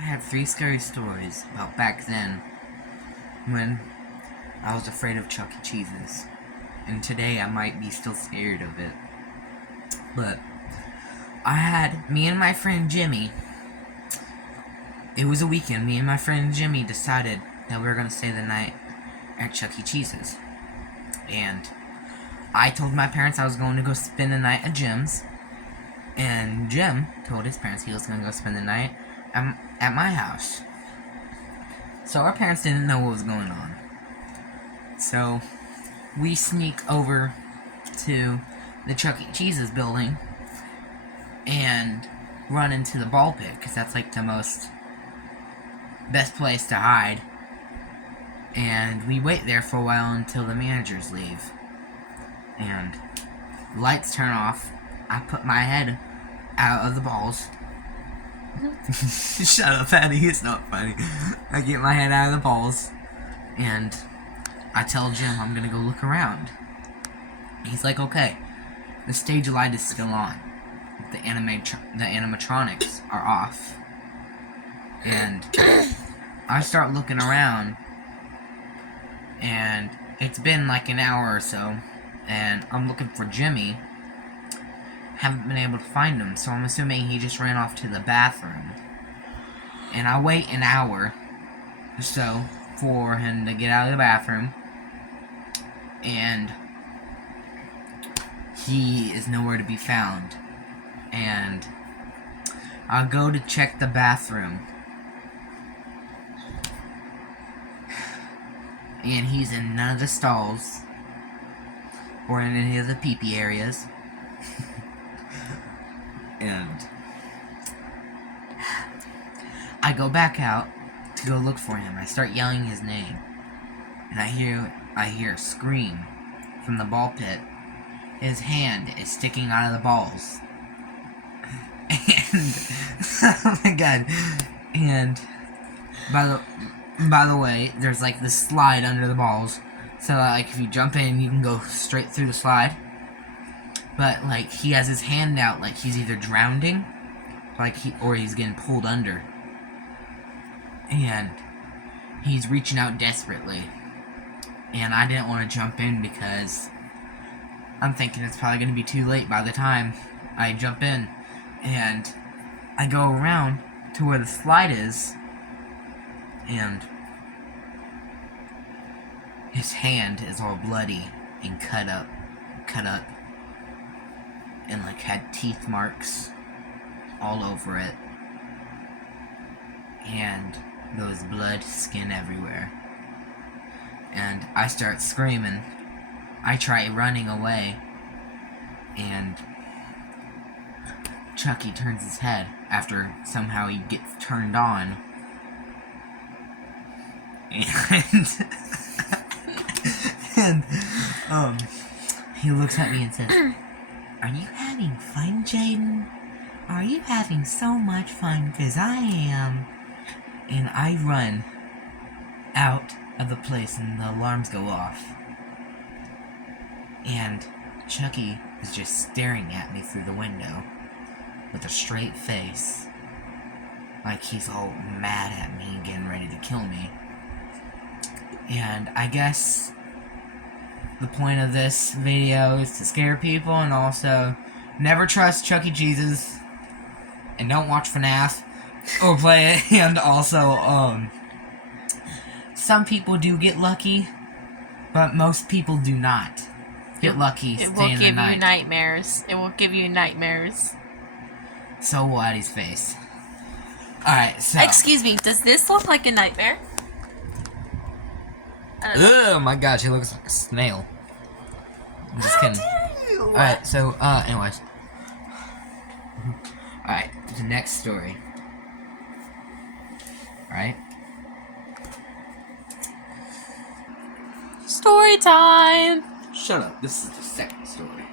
I have 3 scary stories about back then when I was afraid of Chuck E. Cheese's. And today I might be still scared of it. But I had me and my friend Jimmy. It was a weekend. Me and my friend Jimmy decided that we were going to stay the night at Chuck E. Cheese's. And I told my parents I was going to go spend the night at Jim's. And Jim told his parents he was going to go spend the night at my house. So our parents didn't know what was going on. So we sneak over to the Chuck E. Cheese's building and run into the ball pit, because that's like the best place to hide. And we wait there for a while until the managers leave. And lights turn off. I put my head out of the balls. Shut up, Patty. It's not funny. I get my head out of the balls, and I tell Jim I'm gonna go look around. He's like, okay. The stage light is still on. The animatronics are off. And I start looking around, and it's been like an hour or so, and I'm looking for Jimmy. Haven't been able to find him, so I'm assuming he just ran off to the bathroom. And I wait an hour or so for him to get out of the bathroom, and he is nowhere to be found. And I'll go to check the bathroom, and he's in none of the stalls or in any of the pee-pee areas. And I go back out to go look for him. I start yelling his name, and I hear a scream from the ball pit. His hand is sticking out of the balls. And oh my god. And by the way, there's like this slide under the balls, so like if you jump in, you can go straight through the slide. But like he has his hand out, like he's either drowning, or he's getting pulled under, and he's reaching out desperately. And I didn't want to jump in because I'm thinking it's probably going to be too late by the time I jump in. And I go around to where the slide is, and his hand is all bloody and cut up, and like had teeth marks all over it, and there was blood, skin everywhere. And I start screaming. I try running away, and Chucky turns his head after somehow he gets turned on. And he looks at me and says, "Are you having fun, Jaden? Are you having so much fun? 'Cause I am." And I run out of the place, and the alarms go off. And Chucky is just staring at me through the window with a straight face, like he's all mad at me and getting ready to kill me. And I guess the point of this video is to scare people, and also never trust Chuck E. Cheese's, and don't watch FNAF or play it. And also, some people do get lucky, but most people do not get lucky. It will give you nightmares. It will give you nightmares. So Waddy's face. Alright, so. Excuse me, does this look like a nightmare? Oh my gosh, he looks like a snail. I'm just kidding. How dare you? Alright, so, anyways. Alright, the next story. Alright. Story time! Shut up, this is the second story.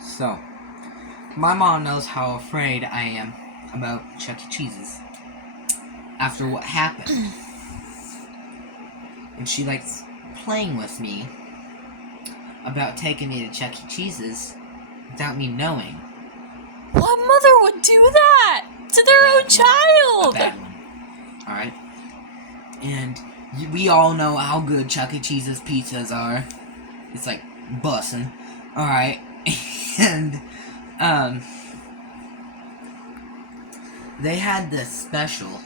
So, my mom knows how afraid I am about Chuck E. Cheese's after what happened. And she likes playing with me about taking me to Chuck E. Cheese's without me knowing. What mother would do that to their Oh, child! A bad one. Alright? And we all know how good Chuck E. Cheese's pizzas are. It's like bussin'. Alright. And, they had this special.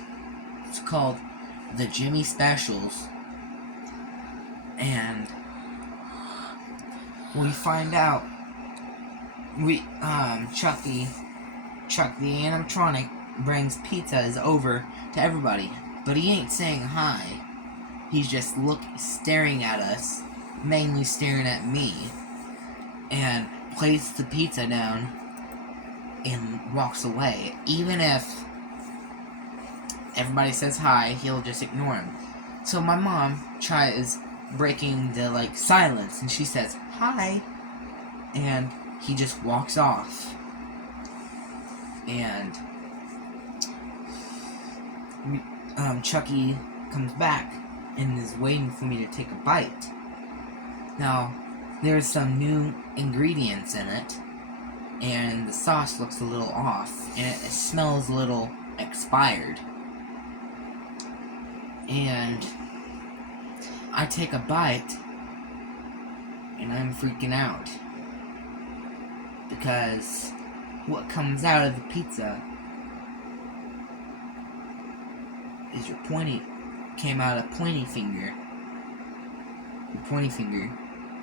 It's called the Jimmy Specials. And we find out Chuck the animatronic brings pizzas over to everybody, but he ain't saying hi. He's just staring at us, mainly staring at me, and places the pizza down and walks away. Even if everybody says hi, he'll just ignore him. So my mom tries breaking the silence, and she says hi, and he just walks off. And Chucky comes back and is waiting for me to take a bite. Now, there's some new ingredients in it, and the sauce looks a little off, and it smells a little expired. And I take a bite, and I'm freaking out. Because what comes out of the pizza is came out a pointy finger. Your pointy finger.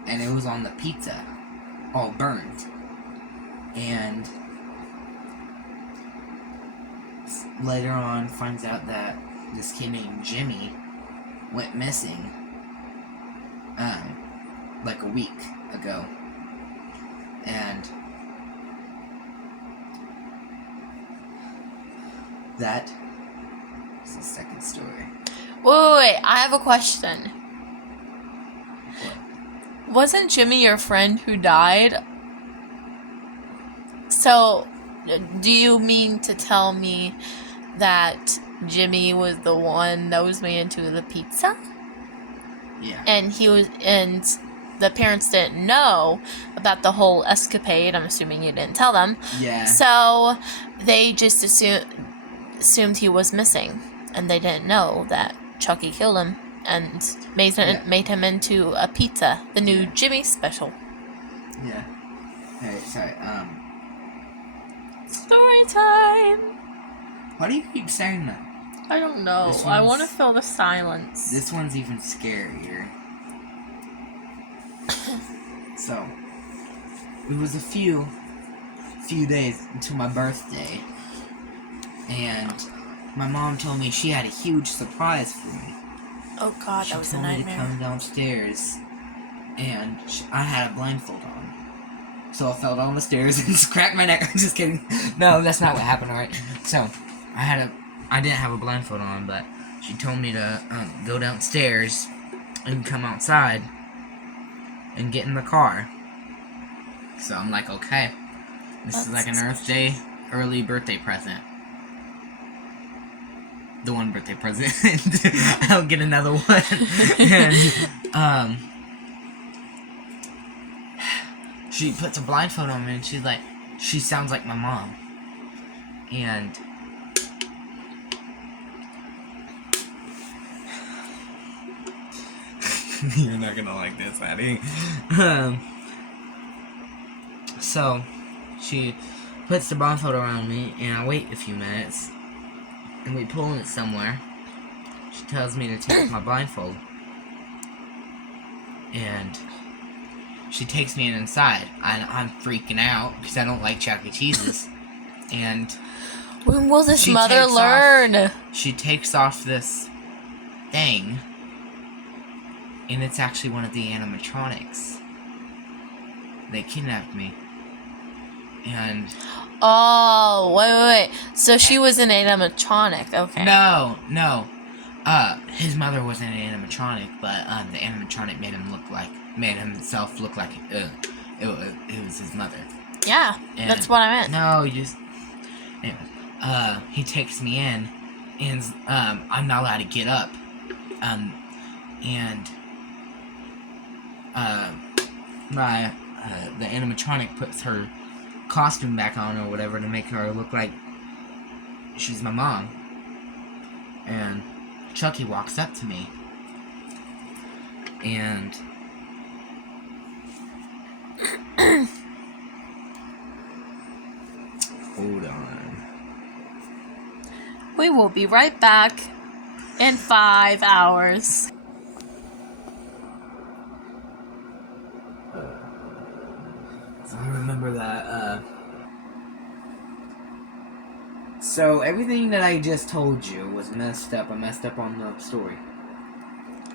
And it was on the pizza. All burnt. And later on finds out that this kid named Jimmy went missing like a week ago. And that is the second story. Wait, I have a question. What? Wasn't Jimmy your friend who died? So, do you mean to tell me that Jimmy was the one that was made into the pizza? Yeah. And the parents didn't know about the whole escapade. I'm assuming you didn't tell them. Yeah. So, they just assumed he was missing. And they didn't know that Chucky killed him and made him into a pizza, the new Jimmy special. Yeah. Hey, sorry. Story time. Why do you keep saying that? I don't know. I want to fill the silence. This one's even scarier. So, it was a few days until my birthday, and my mom told me she had a huge surprise for me. Oh God, that was a nightmare. She told me to come downstairs, and I had a blindfold on. So I fell down the stairs and just cracked my neck. I'm just kidding. No, that's not what happened, alright? So, I didn't have a blindfold on, but she told me to go downstairs and come outside and get in the car. So I'm like, okay. This is like an Earth Day early birthday present. The one birthday present. I'll get another one. And, she puts a blindfold on me, and she's like, she sounds like my mom. And you're not gonna like this, Addie. So she puts the blindfold around me, and I wait a few minutes, and we pull it somewhere. She tells me to take off my blindfold, and she takes me inside. I'm freaking out because I don't like Chuck E. Cheese's. And when will this mother learn? She takes off this thing, and it's actually one of the animatronics. They kidnapped me. And oh, wait. So she was an animatronic. Okay. No. His mother wasn't an animatronic, but the animatronic made himself look like it was his mother. Yeah, and that's what I meant. No, anyway, he takes me in, and I'm not allowed to get up, and the animatronic puts her costume back on or whatever to make her look like she's my mom. And Chucky walks up to me. And hold on. We will be right back in 5 hours. So I remember that, So everything that I just told you was messed up. I messed up on the story.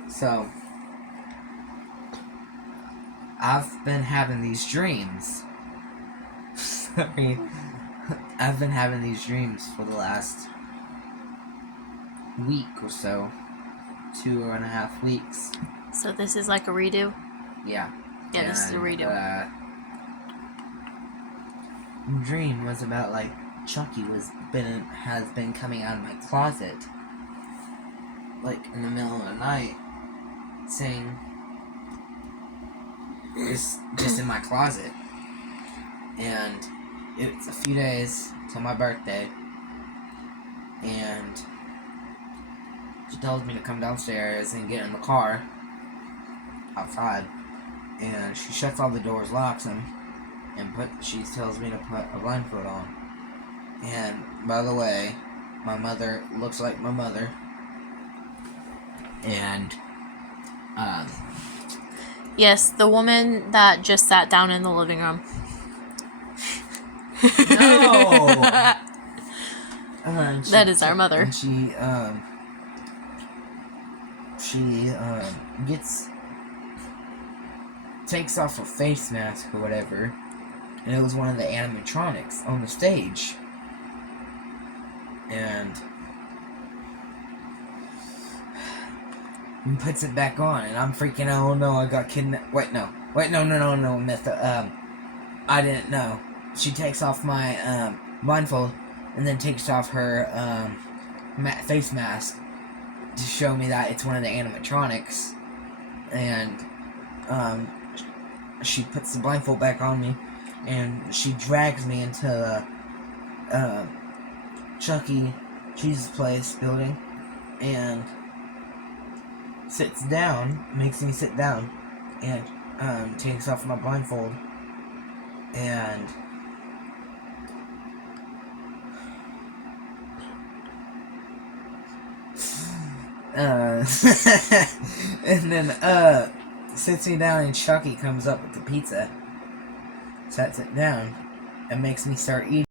So I've been having these dreams. Sorry. I've been having these dreams for the last week or so. 2.5 weeks. So this is like a redo? Yeah. Yeah, this is a redo. The dream was about like Chucky has been coming out of my closet, like in the middle of the night, saying, just in my closet, and it's a few days till my birthday, and she tells me to come downstairs and get in the car outside, and she shuts all the doors, locks them, and she tells me to put a blindfold on. And by the way, my mother looks like my mother, and yes, the woman that just sat down in the living room. No. That is our mother. And she takes off her face mask or whatever, and it was one of the animatronics on the stage. And puts it back on, and I'm freaking out. Oh no, I got kidnapped. Wait, no, I didn't know. She takes off my blindfold, and then takes off her face mask to show me that it's one of the animatronics. And she puts the blindfold back on me, and she drags me into the Chucky Cheese's place building, and sits down, makes me sit down, and takes off my blindfold, and and then sits me down, and Chucky comes up with the pizza, sets it down, and makes me start eating.